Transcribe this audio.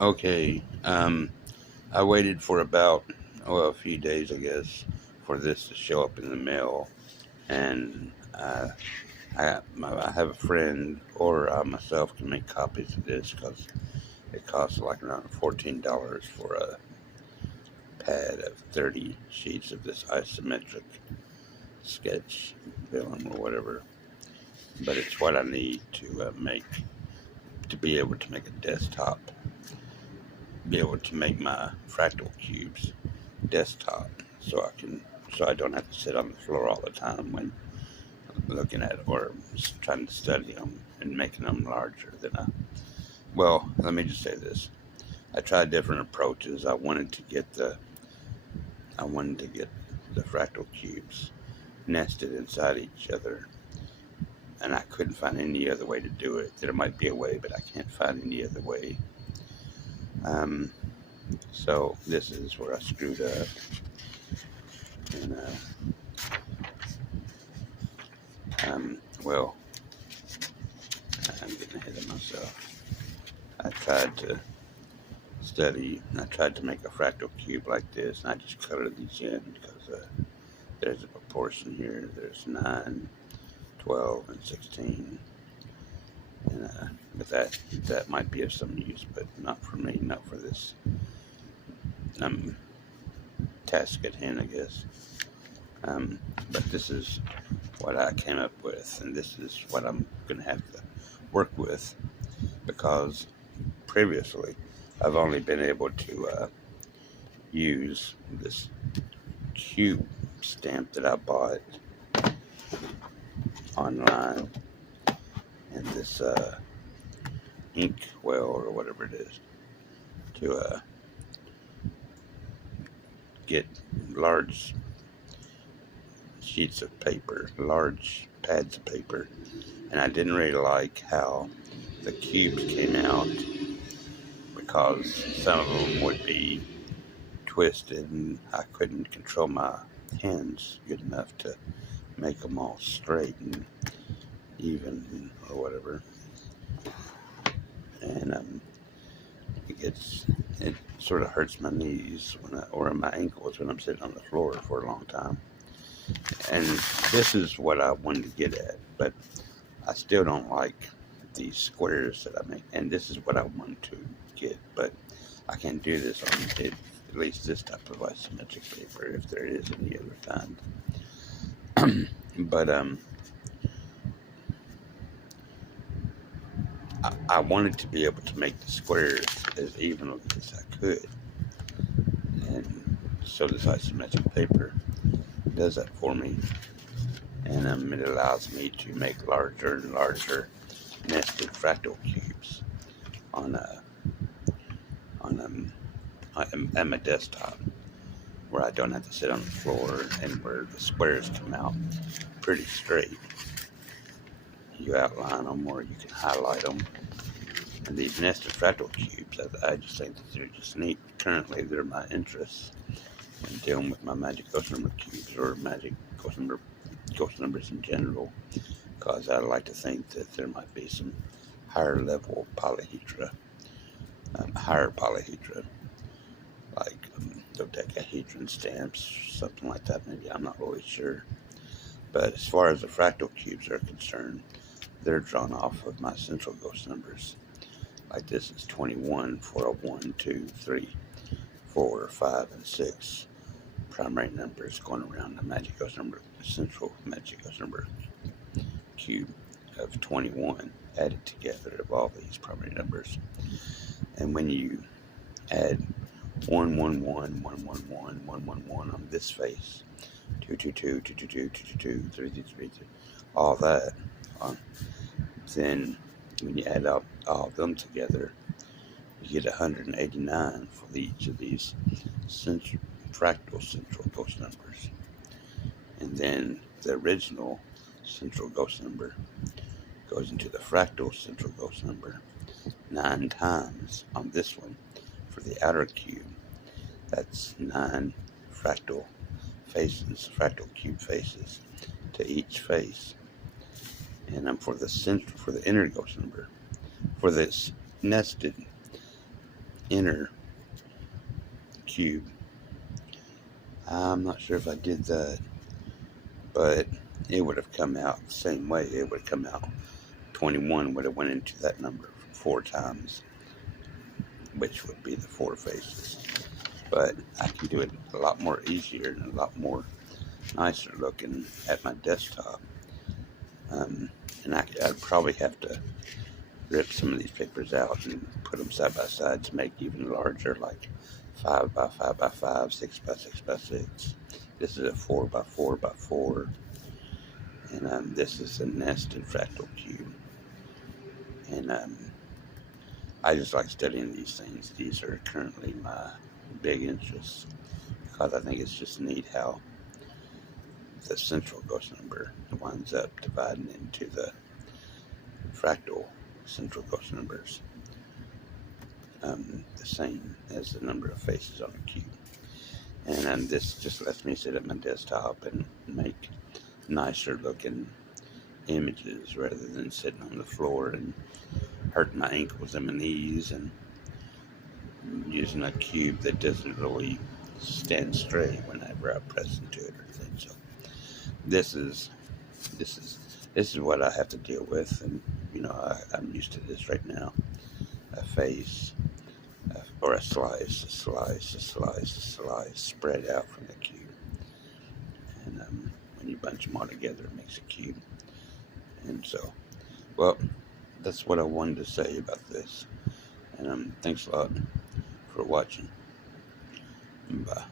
Okay, I waited for about, a few days, I guess, for this to show up in the mail. And I have a friend, or I myself can make copies of this because it costs like around $14 for a pad of 30 sheets of this isometric sketch film or whatever. But it's what I need to to be able to make a desktop, be able to make my Fractal Cubes desktop, so I don't have to sit on the floor all the time when looking at or trying to study them and making them larger than well, let me just say this. I tried different approaches. I wanted to get the Fractal Cubes nested inside each other, and I couldn't find any other way to do it. There might be a way, but I can't find any other way. Um, so this is where I screwed up, and well, I'm getting ahead of myself. I tried to study, and I tried to make a fractal cube like this, and I just colored these in because there's a proportion here. There's 9, 12, and 16. And but that might be of some use, but not for me, not for this task at hand, I guess. But this is what I came up with, and this is what I'm going to have to work with, because previously I've only been able to use this cube stamp that I bought online, and this ink well or whatever it is to get large sheets of paper, large pads of paper, and I didn't really like how the cubes came out because some of them would be twisted and I couldn't control my hands good enough to make them all straight and even or whatever. And it sort of hurts my knees or my ankles when I'm sitting on the floor for a long time. And this is what I wanted to get at, but I still don't like these squares that I make, and this is what I want to get, but I can't do this on it, at least this type of isometric paper, if there is any other kind. But I wanted to be able to make the squares as even as I could, and so this isometric paper does that for me, and it allows me to make larger and larger nested fractal cubes on my desktop, where I don't have to sit on the floor and where the squares come out pretty straight. You outline them or you can highlight them. And these nested fractal cubes, I just think that they're just neat. Currently, they're my interests when dealing with my magic ghost number cubes or magic ghost numbers in general, because I like to think that there might be some higher level polyhedra, like dodecahedron stamps, something like that. Maybe, I'm not really sure. But as far as the fractal cubes are concerned, they're drawn off of my central ghost numbers. Like this is 21 for a 1, 2, 3, 4, 5, and 6 primary numbers going around the central magic ghost number cube of 21 added together of all these primary numbers. And when you add 1, 1, 1, 1, 1, 1, 1, 1, 1 on this face, 2, 2, 2, 2, 2, 2, 2, 2, 2, 3, 3, 3, all that, then when you add up all of them together, you get 189 for each of these fractal central ghost numbers. And then the original central ghost number goes into the fractal central ghost number 9 times on this one for the outer cube. That's 9 fractal cube faces to each face. And for the inner ghost number, for this nested inner cube. I'm not sure if I did that, but it would have come out the same way. It would have come out 21 would have went into that number 4 times, which would be the 4 faces. But I can do it a lot more easier and a lot more nicer looking at my desktop. And I'd probably have to rip some of these papers out and put them side by side to make even larger, like 5 by 5 by 5, 6 by 6 by 6. This is a 4 by 4 by 4, and this is a nested fractal cube. And I just like studying these things. These are currently my big interests because I think it's just neat how the central ghost number winds up dividing into the fractal central ghost numbers, the same as the number of faces on a cube. And this just lets me sit at my desktop and make nicer looking images rather than sitting on the floor and hurting my ankles and my knees and using a cube that doesn't really stand straight whenever I press into it or anything. So this is what I have to deal with, and I'm used to this right now. A face, or a slice spread out from the cube, and when you bunch them all together, it makes a cube. And so, well, that's what I wanted to say about this. And thanks a lot for watching. Bye.